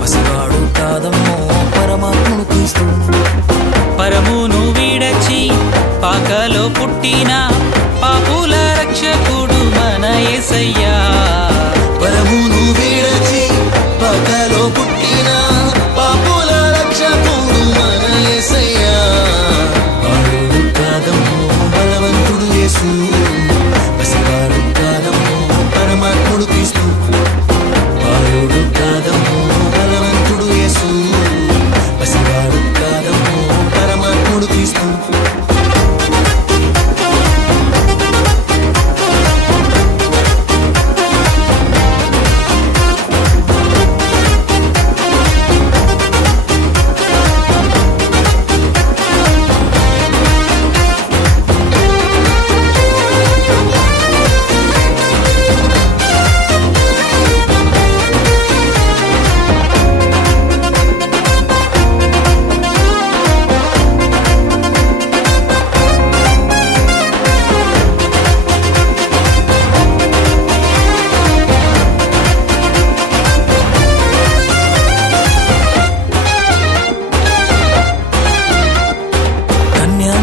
పసివాడు కాదమ్మో పరమాత్ముడు క్రీస్తు. పరమును విడచి పాకలో పుట్టిన పాపుల రక్షకుడు మన యేసయ్యా. పరమును విడచి పాకలో పుట్టిన పాపుల రక్షకుడు మన యేసయ్యా. బాలుడు కాదమ్మో బలవంతుడు యేసు, పసివాడు కాదమ్మో పరమాత్ముడు క్రీస్తు. బాలుడు కాదమ్మో బలవంతుడు యేసు, పసివాడు కాదమ్మో పరమాత్ముడు క్రీస్తు.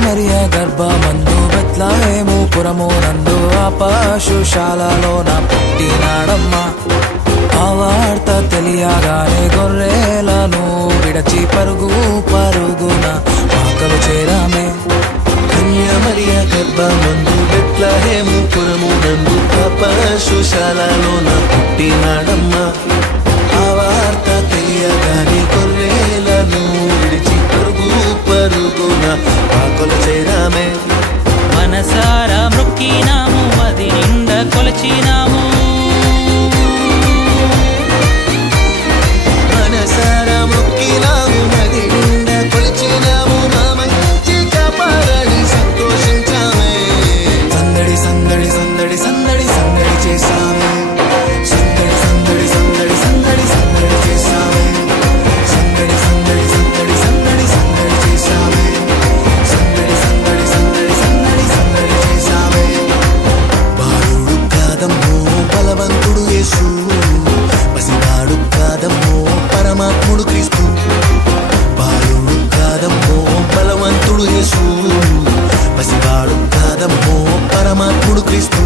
మరియా గర్భమందు బెత్లెహేము పురమునందు ఆ పశుశాలలోన పుట్టినాడమ్మా. ఆ వార్త తెలియగానే గొర్రెలను విడచి పరుగు పరుగున పాకలు చేరామే. మరియా గర్భమందు బెత్లెహేము పురమునందు ఆ పశుశాలలోన పుట్టినాడమ్మా. ఆ వార్త తెలియగానే గొర్రెలను విడిచి పరుగు పరుగున పాకలు చేరామే. మనసారా మొక్కినాము, అది నిండా కొలచినాము. మనసారా మొక్కినాము, అది నిండా కొలిచినాము. మా మంచి కాపాడని సంతోషించామే. సందడి సందడి సందడి సందడి సందడి చేసామే. సందడి సందడి సందడి సందడి సందడి చేసామే. సందడి సందడి సందడి సందడి సందడి చేసామే. సందడి సందడి సందడి సందడి సందడి చేసామే. బాలుడు కాదమ్మో బలవంతుడు యేసు, పసివాడు కాదమ్మో పరమాత్ముడు క్రీస్తు. బాలుడు కాదమ్మో బలవంతుడు యేసు, పసివాడు కాదమ్మో పరమాత్ముడు క్రీస్తు.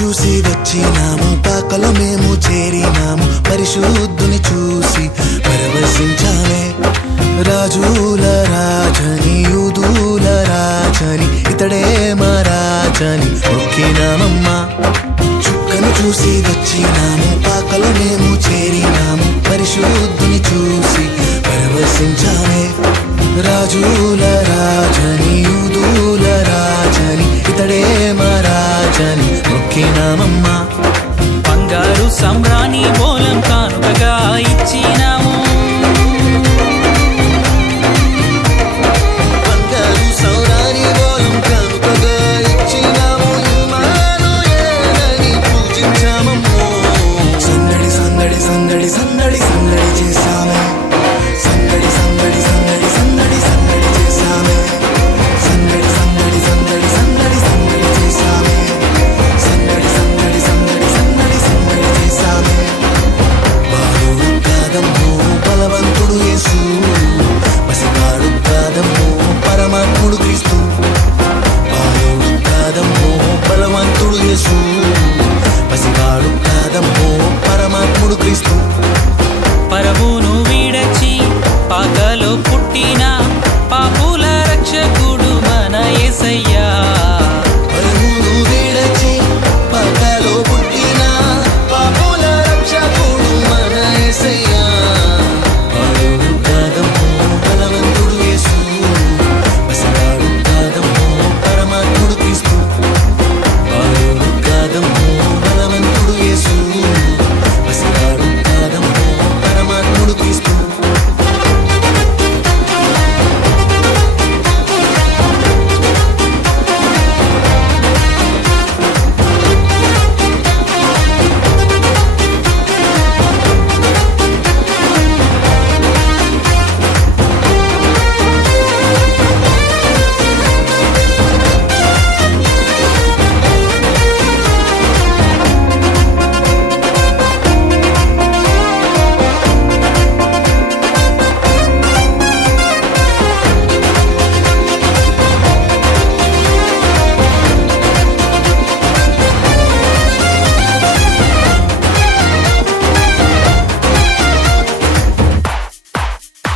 చూసి వచ్చినాము, పాకలో మేము చేరినాము. పరిశుద్ధుని చూసి పరవశించామే. రాజుల రాజని యూదుల రాజని ఇతడే మా రాజని మొక్కినామమ్మా. చుక్కను చూసి వచ్చినాము, పాకలో మేము చేరినాము. పరిశుద్ధుని చూసి పరవశించామే. రాజుల రాజని యూదుల రాజని ఇతడే మా రాజని మొక్కినామమ్మా. బంగారు సంబ్రాణి బోలం కానుకగా ఇచ్చినాము. బంగారు సంబ్రాణి బోలం కానుకగా ఇచ్చినాము. ఇమ్మానుయేలని పూజించామమ్మో. సందడి సందడి సందడి సందడి సందడి చేసామే. సందడి సందడి సందడి సందడి సందడి చేసామే. సందడి సందడి సందడి సందడి సందడి చేసామే. సందడి సందడి సందడి సందడి సందడి చేసామే. బాలుడు కాదమ్మో బలవంతుడు యేసు, పసివాడు కాదమ్మో పరమాత్ముడు క్రీస్తు. బాలుడు కాదమ్మో బలవంతుడు యేసు, పసివాడు కాదమ్మో పరమాత్ముడు క్రీస్తు. పరమును విడచి పాకలో పుట్టిన పాపుల రక్షకుడు మన యేసయ్యా.